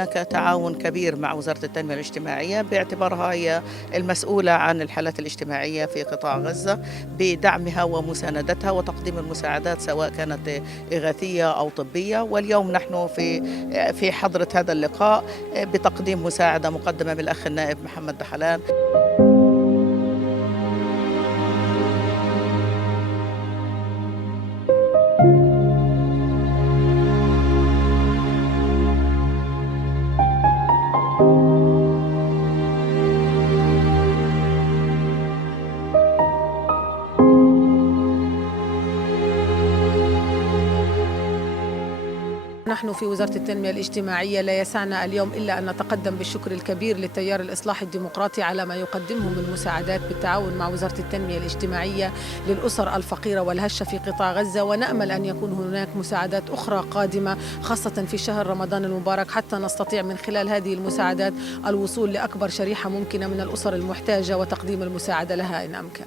هناك تعاون كبير مع وزارة التنمية الاجتماعية باعتبارها هي المسؤولة عن الحالات الاجتماعية في قطاع غزة، بدعمها ومساندتها وتقديم المساعدات سواء كانت إغاثية أو طبية. واليوم نحن في حضرة هذا اللقاء بتقديم مساعدة مقدمة من الأخ النائب محمد دحلان. نحن في وزارة التنمية الاجتماعية لا يسعنا اليوم إلا أن نتقدم بالشكر الكبير للتيار الإصلاحي الديمقراطي على ما يقدمه من مساعدات بالتعاون مع وزارة التنمية الاجتماعية للأسر الفقيرة والهشة في قطاع غزة، ونأمل أن يكون هناك مساعدات أخرى قادمة خاصة في شهر رمضان المبارك حتى نستطيع من خلال هذه المساعدات الوصول لأكبر شريحة ممكنة من الأسر المحتاجة وتقديم المساعدة لها إن أمكن.